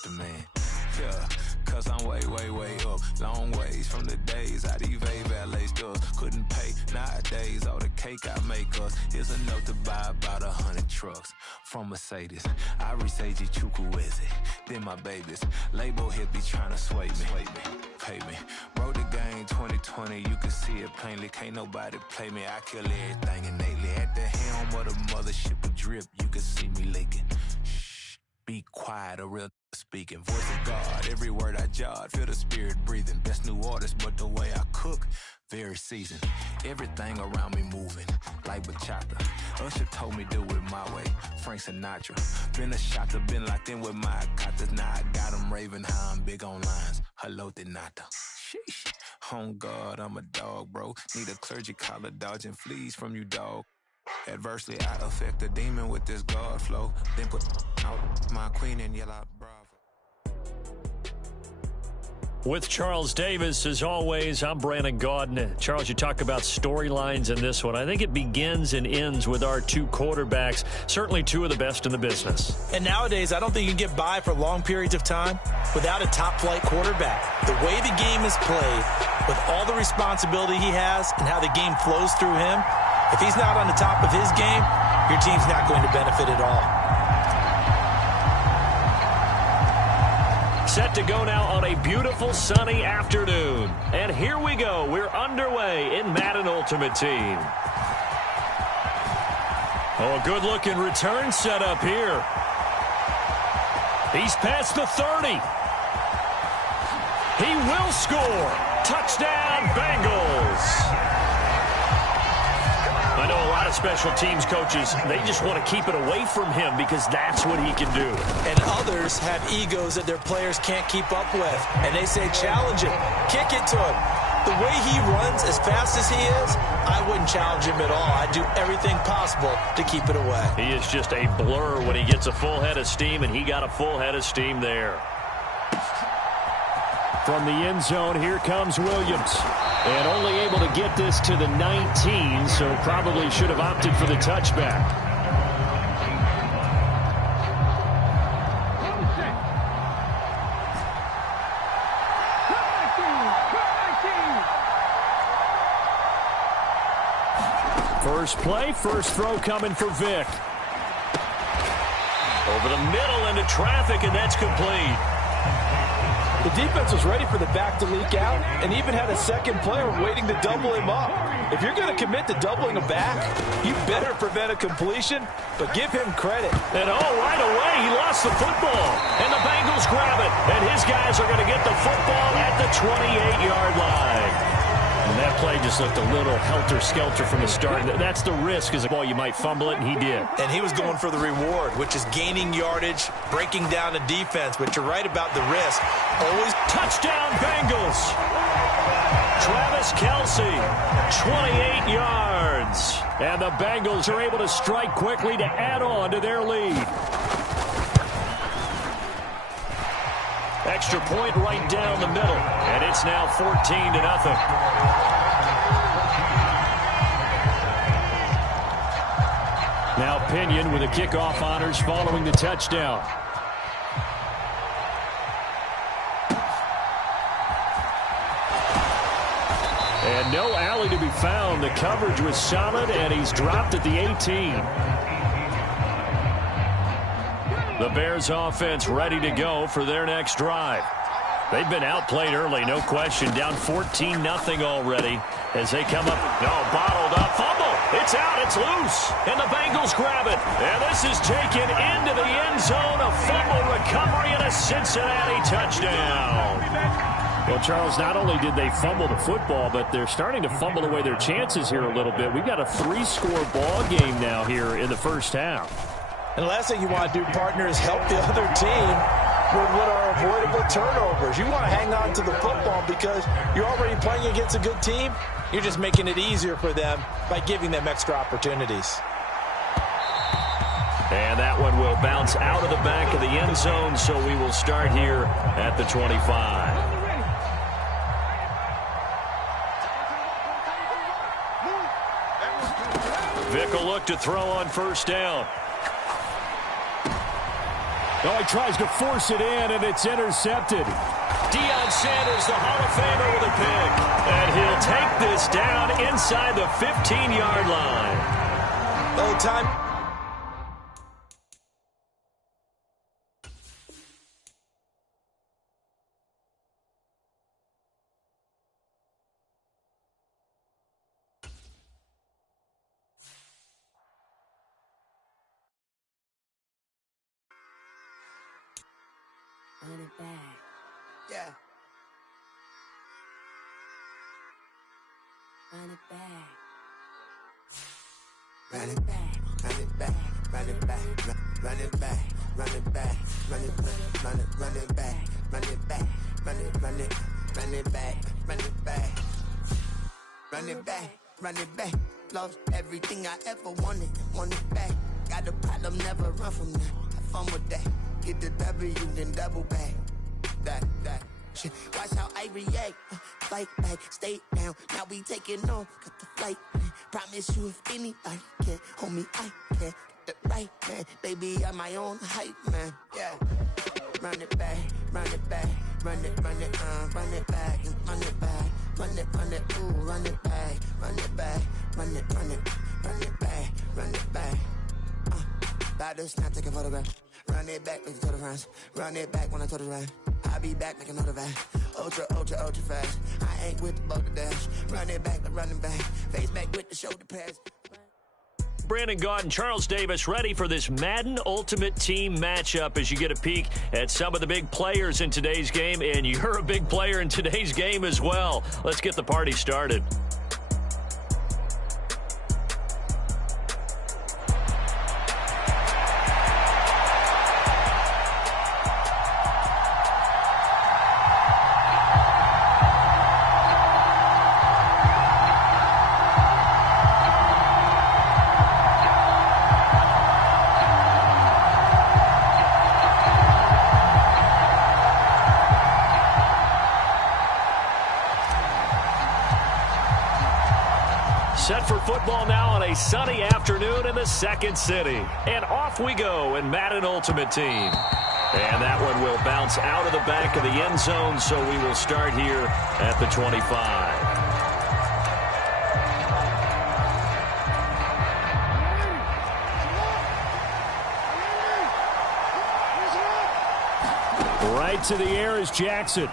trust a man. Yeah, cause I'm way, way, way up. Long ways from the days I evade valet stores. Couldn't pay nowadays. All the cake I make us is enough to buy about 100 trucks. From Mercedes, I research Chukwueze. Then my babies, label hit be trying to sway me. Pay me. Wrote the game 2020, you can see it plainly. Can't nobody play me. I kill everything innately. At the helm of the mothership of drip, you can see me leaking. Shh, be quiet, a real speaking. Voice of God, every word I jot. Feel the spirit breathing. Best new artist, but the way I cook, very seasoned. Everything around me moving, like bachata. Usher told me do it my way. Frank Sinatra. Been a shotter, been locked in with my katas. Now I got them raving how I'm big on lines. Hello, Denata. Sheesh. On God, I'm a dog, bro. Need a clergy collar, dodging fleas from you, dog. Adversely, I affect a demon with this God flow. Then put out my queen and yell out, bravo. With Charles Davis, as always, I'm Brandon Gaudin. Charles, you talk about storylines in this one. I think it begins and ends with our two quarterbacks, certainly two of the best in the business. And nowadays, I don't think you can get by for long periods of time without a top-flight quarterback. The way the game is played, with all the responsibility he has and how the game flows through him, if he's not on the top of his game, your team's not going to benefit at all. Set to go now on a beautiful sunny afternoon. And here we go. We're underway in Madden Ultimate Team. Oh, a good-looking return setup here. He's past the 30. He will score. Touchdown, Bengals. I know a lot of special teams coaches, they just want to keep it away from him because that's what he can do. And others have egos that their players can't keep up with. And they say, challenge him, kick it to him. The way he runs as fast as he is, I wouldn't challenge him at all. I'd do everything possible to keep it away. He is just a blur when he gets a full head of steam, and he got a full head of steam there. From the end zone, here comes Williams. And only able to get this to the 19, so probably should have opted for the touchback. First play, first throw coming for Vic. Over the middle into traffic, and that's complete. The defense was ready for the back to leak out and even had a second player waiting to double him up. If you're going to commit to doubling a back, you better prevent a completion, but give him credit. And right away, he lost the football. And the Bengals grab it. And his guys are going to get the football at the 28-yard line. And that play just looked a little helter-skelter from the start. That's the risk as a ball. You might fumble it, and he did. And he was going for the reward, which is gaining yardage, breaking down the defense. But you're right about the risk. Always touchdown, Bengals. Travis Kelce, 28 yards. And the Bengals are able to strike quickly to add on to their lead. Extra point right down the middle. And it's now 14-0. Now Pinion with the kickoff honors following the touchdown. And no alley to be found. The coverage was solid, and he's dropped at the 18. The Bears offense ready to go for their next drive. They've been outplayed early, no question. Down 14-0 already as they come up. No, bottled up. Fumble. It's out. It's loose. And the Bengals grab it. And this is taken into the end zone. A fumble recovery and a Cincinnati touchdown. Well, Charles, not only did they fumble the football, but they're starting to fumble away their chances here a little bit. We've got a 3-score ball game now here in the first half. And the last thing you want to do, partner, is help the other team with what are avoidable turnovers. You want to hang on to the football because you're already playing against a good team. You're just making it easier for them by giving them extra opportunities. And that one will bounce out of the back of the end zone, so we will start here at the 25. Vic will look to throw on first down. Oh, he tries to force it in, and it's intercepted. Deion Sanders, the Hall of Famer, with a pick. And he'll take this down inside the 15-yard line. Oh, time. Run it back. Yeah. Run it back. Run it back. Run it back. Run it back. Run it back. Run it back. Run it back. Run it back. Run it back. Run it back. Run it back. Run it back. Run it back. Run it back. Lost everything I ever wanted. Want it back. Got a problem, never run from that. Have fun with that. Get the W, then double back. That shit. Watch how I react. Fight back, stay down. Now we taking on. Got the flight. Promise you if anybody can, homie, I can. Get the right man. Baby, I'm my own hype man. Yeah. Run it back, run it back. Run it back, and run it back. Run it, ooh, run it back. Run it back, run it back, run it back. About to snap, take a photograph. Run it back, make the total runs. Run it back when I total run. I'll be back, make another back. Ultra fast. I ain't with the boulder dash. Run it back, running back. Face back with the shoulder pads. Brandon Gaudin, Charles Davis ready for this Madden Ultimate Team matchup as you get a peek at some of the big players in today's game, and you're a big player in today's game as well. Let's get the party started. Set for football now on a sunny afternoon in the second city. And off we go in Madden Ultimate Team. And that one will bounce out of the back of the end zone, so we will start here at the 25. Right to the air is Jackson.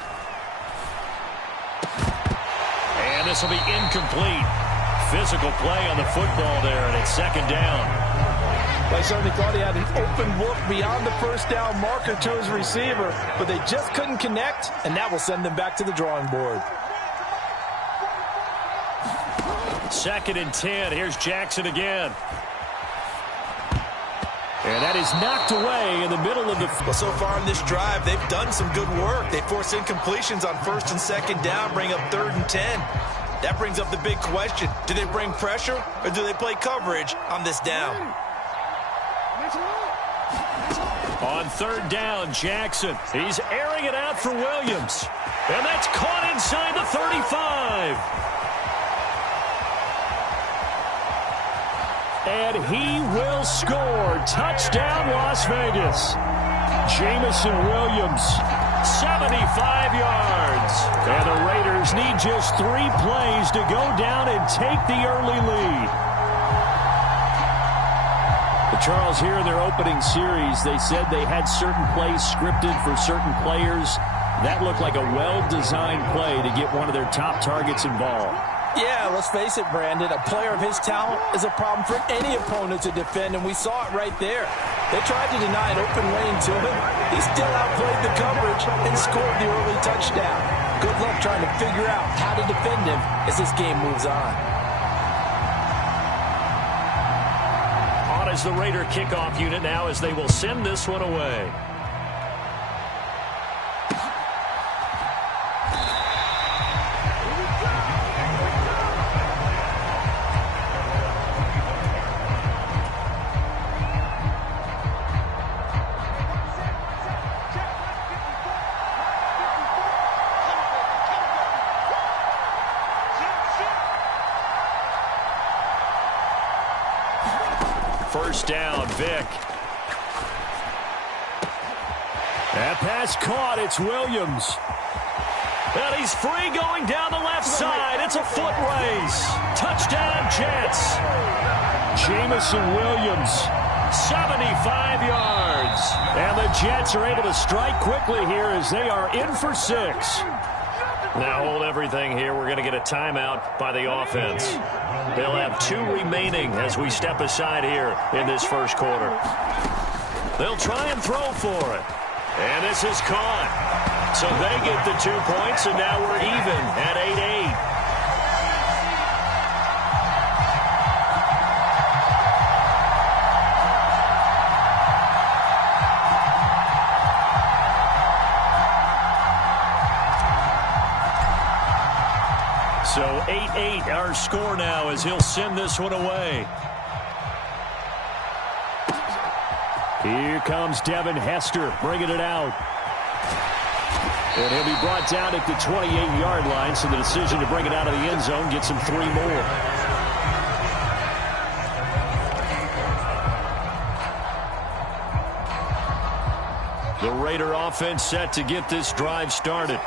And this will be incomplete. Physical play on the football there, and it's second down. I certainly thought he had an open look beyond the first down marker to his receiver, but they just couldn't connect, and that will send them back to the drawing board. Second and 10. Here's Jackson again. And that is knocked away in the middle of the... Well, so far in this drive, they've done some good work. They force incompletions on first and second down, bring up 3rd and 10. That brings up the big question. Do they bring pressure or do they play coverage on this down? On 3rd down, Jackson. He's airing it out for Williams. And that's caught inside the 35. And he will score. Touchdown, Las Vegas. Jamison Williams, 75 yards. And the Raiders need just 3 plays to go down and take the early lead. But Charles, here in their opening series, they said they had certain plays scripted for certain players. That looked like a well-designed play to get one of their top targets involved. Yeah, let's face it, Brandon. A player of his talent is a problem for any opponent to defend, and we saw it right there. They tried to deny an open lane to him. He still outplayed the coverage and scored the early touchdown. Good luck trying to figure out how to defend him as this game moves on. On is the Raider kickoff unit now as they will send this one away. First down, Vic. That pass caught. It's Williams. And he's free going down the left side. It's a foot race. Touchdown, Jets. Jamison Williams, 75 yards. And the Jets are able to strike quickly here as they are in for 6. Now hold everything here. We're going to get a timeout by the offense. They'll have 2 remaining as we step aside here in this first quarter. They'll try and throw for it. And this is caught. So they get the 2 points, and now we're even at 8-8. So 8-8 our score now as he'll send this one away. Here comes Devin Hester bringing it out. And he'll be brought down at the 28-yard line, so the decision to bring it out of the end zone gets him 3 more. The Raider offense set to get this drive started.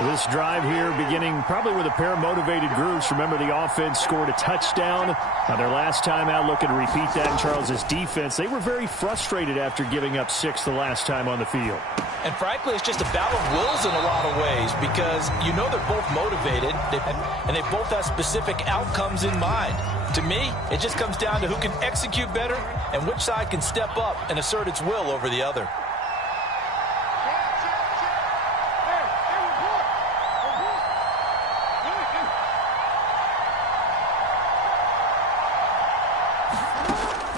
This drive here beginning probably with a pair of motivated groups. Remember, the offense scored a touchdown on their last time out, looking to repeat that in Charles's defense. They were very frustrated after giving up 6 the last time on the field. And frankly, it's just a battle of wills in a lot of ways because you know they're both motivated and they both have specific outcomes in mind. To me, it just comes down to who can execute better and which side can step up and assert its will over the other.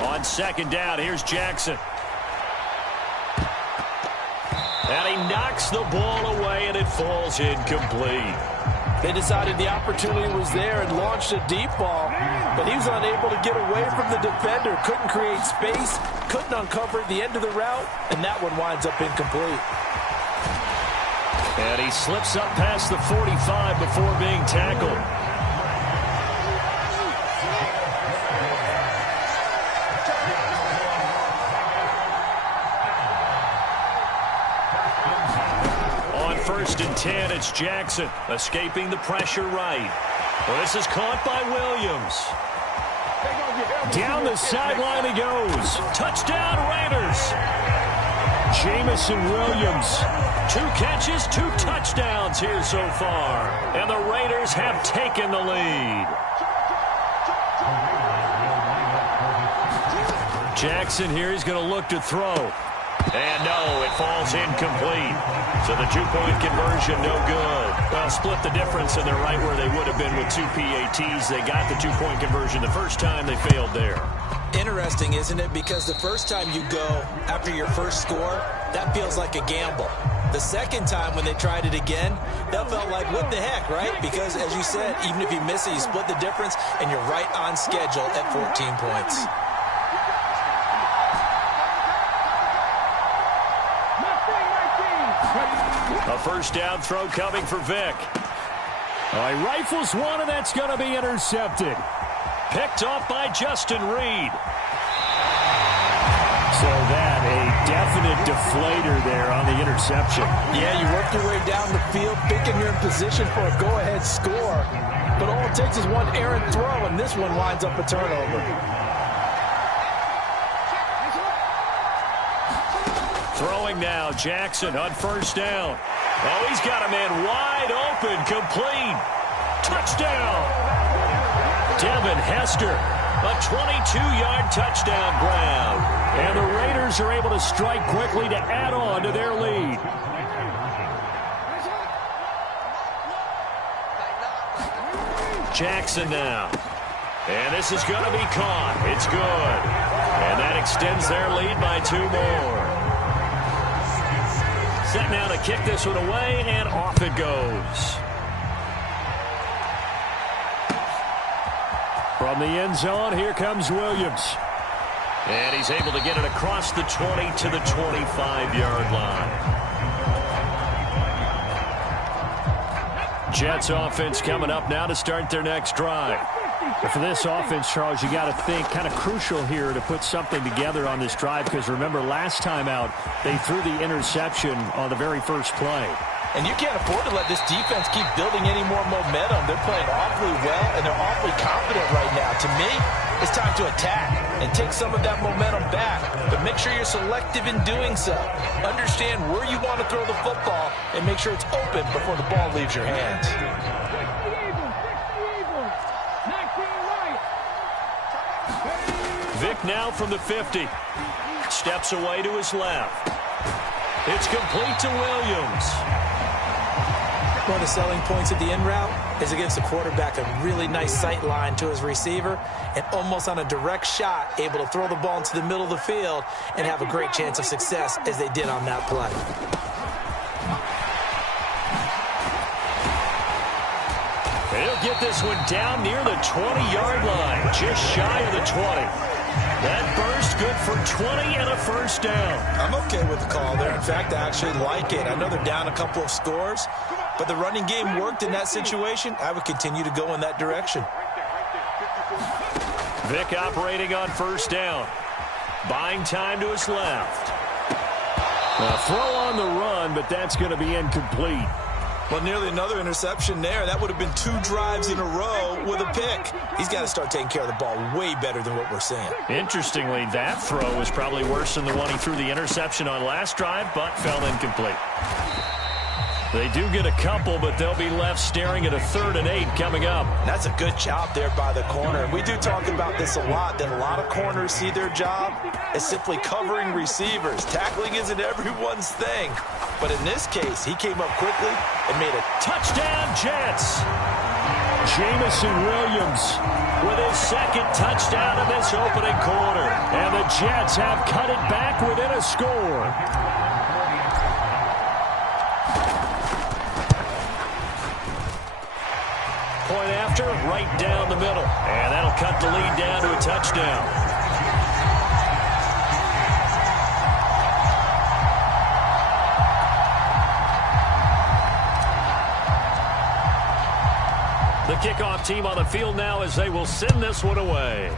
On second down, here's Jackson. And he knocks the ball away, and it falls incomplete. They decided the opportunity was there and launched a deep ball, but he was unable to get away from the defender, couldn't create space, couldn't uncover the end of the route, and that one winds up incomplete. And he slips up past the 45 before being tackled. First and 10, it's Jackson escaping the pressure right. Well, this is caught by Williams. Down the sideline he goes. Touchdown, Raiders. Jamison Williams. 2 catches, 2 touchdowns here so far. And the Raiders have taken the lead. Jackson here, he's going to look to throw. And no, it falls incomplete. So the 2-point conversion, no good. Well, split the difference, and they're right where they would have been with 2 PATs. They got the 2-point conversion the first time. They failed there. Interesting, isn't it? Because the first time you go after your first score, that feels like a gamble. The second time when they tried it again, that felt like, what the heck, right? Because, as you said, even if you miss it, you split the difference, and you're right on schedule at 14 points. A first down throw coming for Vick. He rifles one, and that's going to be intercepted. Picked off by Justin Reed. So that, a definite deflator there on the interception. Yeah, you work your way down the field, thinking you're in position for a go-ahead score. But all it takes is one errant throw, and this one winds up a turnover. Throwing now, Jackson on first down. Oh, he's got a man wide open, complete. Touchdown. Devin Hester, a 22-yard touchdown grab. And the Raiders are able to strike quickly to add on to their lead. Jackson now. And this is going to be caught. It's good. And that extends their lead by 2 more. Set now to kick this one away, and off it goes. From the end zone, here comes Williams. And he's able to get it across the 20 to the 25-yard line. Jets offense coming up now to start their next drive. For this offense, Charles, you got to think kind of crucial here to put something together on this drive, because remember last time out they threw the interception on the very first play. And you can't afford to let this defense keep building any more momentum. They're playing awfully well, and they're awfully confident right now. To me, it's time to attack and take some of that momentum back. But make sure you're selective in doing so. Understand where you want to throw the football and make sure it's open before the ball leaves your hands. Vic now from the 50. Steps away to his left. It's complete to Williams. One of the selling points of the in route is it gives the quarterback a really nice sight line to his receiver, and almost on a direct shot, able to throw the ball into the middle of the field and have a great chance of success as they did on that play. He'll get this one down near the 20-yard line, just shy of the 20. That burst good for 20 and a first down. I'm okay with the call there. In fact, I actually like it. I know they're down a couple of scores, but the running game worked in that situation. I would continue to go in that direction. Vic operating on first down. Buying time to his left. A throw on the run, but that's going to be incomplete. Well, nearly another interception there. That would have been 2 drives in a row with a pick. He's got to start taking care of the ball way better than what we're seeing. Interestingly, that throw was probably worse than the one he threw the interception on last drive, but fell incomplete. They do get a couple, but they'll be left staring at a 3rd and 8 coming up. That's a good job there by the corner. And we do talk about this a lot, that a lot of corners see their job as simply covering receivers. Tackling isn't everyone's thing. But in this case, he came up quickly and made a touchdown, Jets. Jamison Williams with his 2nd touchdown of this opening quarter. And the Jets have cut it back within a score. Point after, right down the middle. And that'll cut the lead down to a touchdown. The kickoff team on the field now as they will send this one away.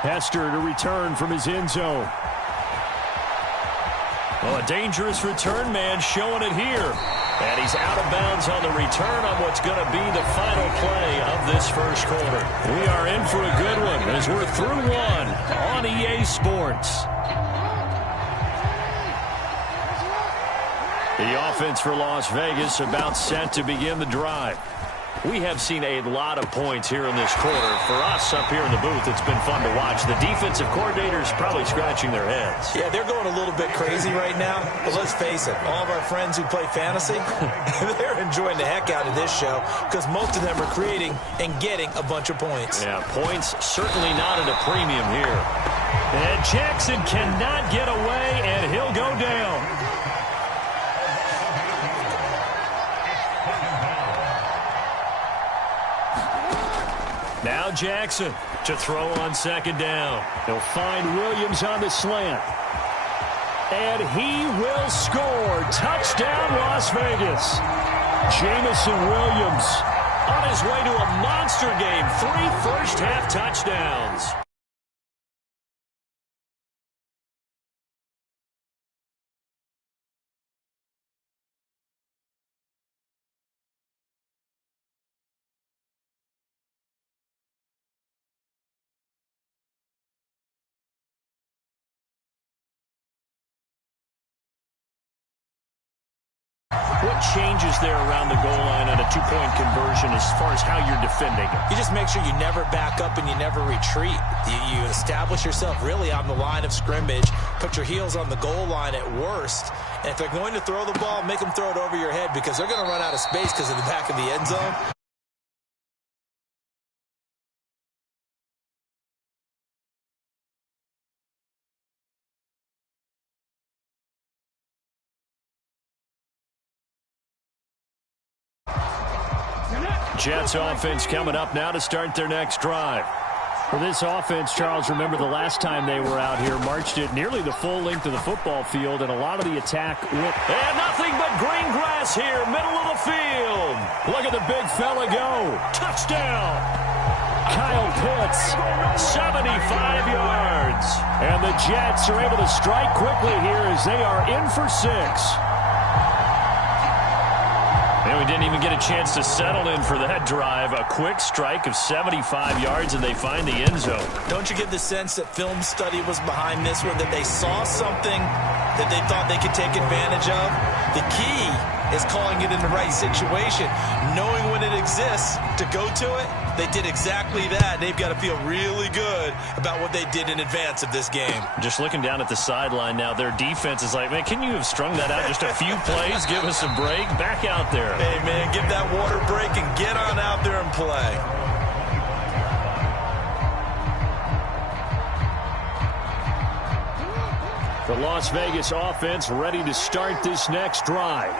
Hester to return from his end zone. Oh, a dangerous return man showing it here. And he's out of bounds on the return on what's going to be the final play of this first quarter. We are in for a good one as we're through one on EA Sports. The offense for Las Vegas about set to begin the drive. We have seen a lot of points here in this quarter. For us up here in the booth, it's been fun to watch. The defensive coordinators probably scratching their heads. Yeah, they're going a little bit crazy right now. But let's face it, all of our friends who play fantasy, they're enjoying the heck out of this show because most of them are creating and getting a bunch of points. Yeah, points certainly not at a premium here. And Jackson cannot get away, and he'll go down. Now Jackson to throw on 2nd down. He'll find Williams on the slant. And he will score. Touchdown, Las Vegas. Jamison Williams on his way to a monster game. 3 first-half touchdowns. What changes there around the goal line on a 2-point conversion as far as how you're defending it? You just make sure you never back up and you never retreat. You establish yourself really on the line of scrimmage, put your heels on the goal line at worst, and if they're going to throw the ball, make them throw it over your head because they're going to run out of space because of the back of the end zone. Jets offense coming up now to start their next drive. For this offense, Charles, remember the last time they were out here, marched it nearly the full length of the football field, and a lot of the attack went. And nothing but green grass here, middle of the field. Look at the big fella go. Touchdown. Kyle Pitts, 75 yards. And the Jets are able to strike quickly here as they are in for 6. And we didn't even get a chance to settle in for that drive. A quick strike of 75 yards, and they find the end zone. Don't you get the sense that film study was behind this one, that they saw something that they thought they could take advantage of? The key is calling it in the right situation, knowing when it exists to go to it. They did exactly that. They've got to feel really good about what they did in advance of this game. Just looking down at the sideline now, their defense is like, man, can you have strung that out just a few plays? Give us a break. Back out there. Hey, man, give that water break and get on out there and play. The Las Vegas offense ready to start this next drive.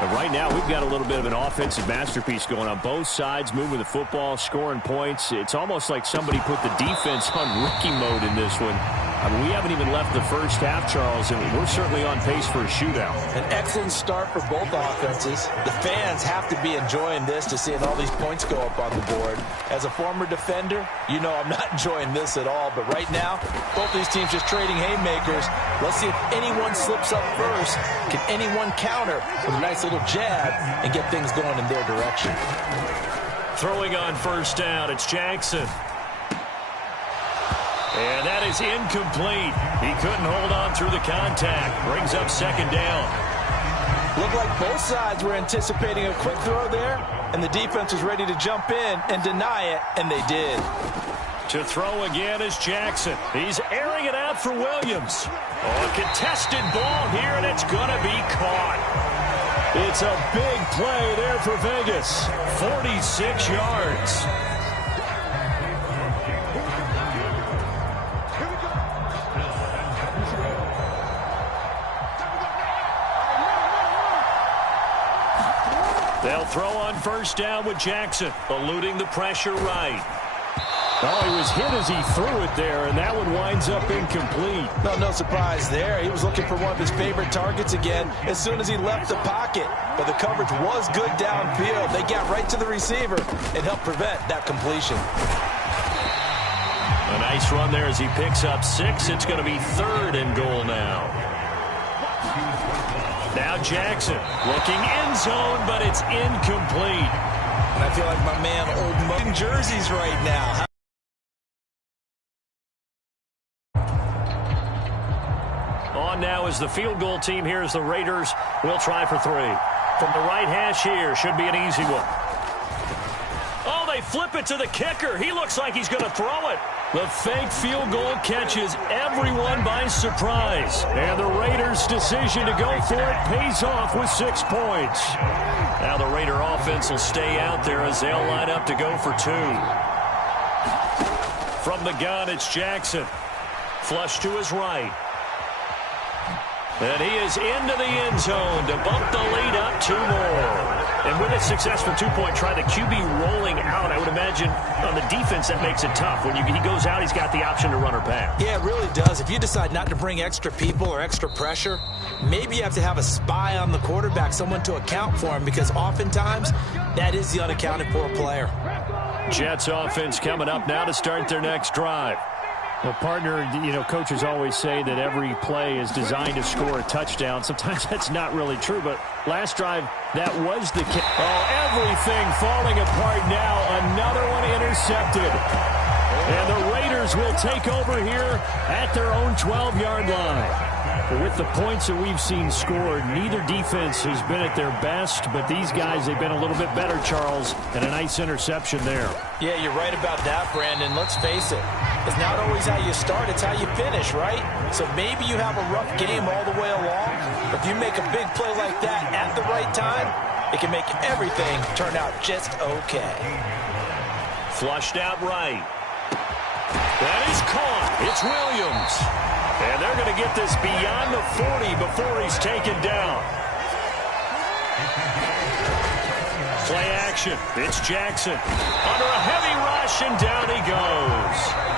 And right now, we've got a little bit of an offensive masterpiece going on both sides, moving the football, scoring points. It's almost like somebody put the defense on rookie mode in this one. I mean, we haven't even left the first half, Charles, and we're certainly on pace for a shootout. An excellent start for both offenses. The fans have to be enjoying this to seeing all these points go up on the board. As a former defender, you know I'm not enjoying this at all. But right now, both these teams just trading haymakers. Let's see if anyone slips up first. Can anyone counter with a nice little jab and get things going in their direction? Throwing on first down, it's Jackson. And that is incomplete. He couldn't hold on through the contact. Brings up second down. Looked like both sides were anticipating a quick throw there, and the defense was ready to jump in and deny it, and they did. To throw again is Jackson. He's airing it out for Williams. Oh, a contested ball here, and it's going to be caught. It's a big play there for Vegas. 46 yards. They'll throw on first down with Jackson, eluding the pressure right. Oh, he was hit as he threw it there, and that one winds up incomplete. No surprise there. He was looking for one of his favorite targets again as soon as he left the pocket. But the coverage was good downfield. They got right to the receiver and helped prevent that completion. A nice run there as he picks up 6. It's going to be 3rd and goal now. Now Jackson looking end zone, but it's incomplete. And I feel like my man Old Mo in jerseys right now. On now is the field goal team here as the Raiders will try for 3. From the right hash here, should be an easy one. Oh, they flip it to the kicker. He looks like he's going to throw it. The fake field goal catches everyone by surprise. And the Raiders' decision to go for it pays off with 6 points. Now the Raider offense will stay out there as they'll line up to go for 2. From the gun, it's Jackson. Flush to his right. And he is into the end zone to bump the lead up 2 more. And with a successful 2-point try, the QB rolling out, I would imagine on the defense that makes it tough. When he goes out, he's got the option to run or pass. Yeah, it really does. If you decide not to bring extra people or extra pressure, maybe you have to have a spy on the quarterback, someone to account for him, because oftentimes that is the unaccounted for player. Jets offense coming up now to start their next drive. Well, partner, coaches always say that every play is designed to score a touchdown. Sometimes that's not really true, but last drive, that was the case. Oh, everything falling apart now. Another one intercepted. And the Raiders will take over here at their own 12-yard line. With the points that we've seen scored, neither defense has been at their best, but these guys, they've been a little bit better, Charles, and a nice interception there. Yeah, you're right about that, Brandon. Let's face it. It's not always how you start, it's how you finish, right? So maybe you have a rough game all the way along, but if you make a big play like that at the right time, it can make everything turn out just okay. Flushed out right. That is caught. It's Williams. And they're going to get this beyond the 40 before he's taken down. Play action. It's Jackson. Under a heavy rush, and down he goes.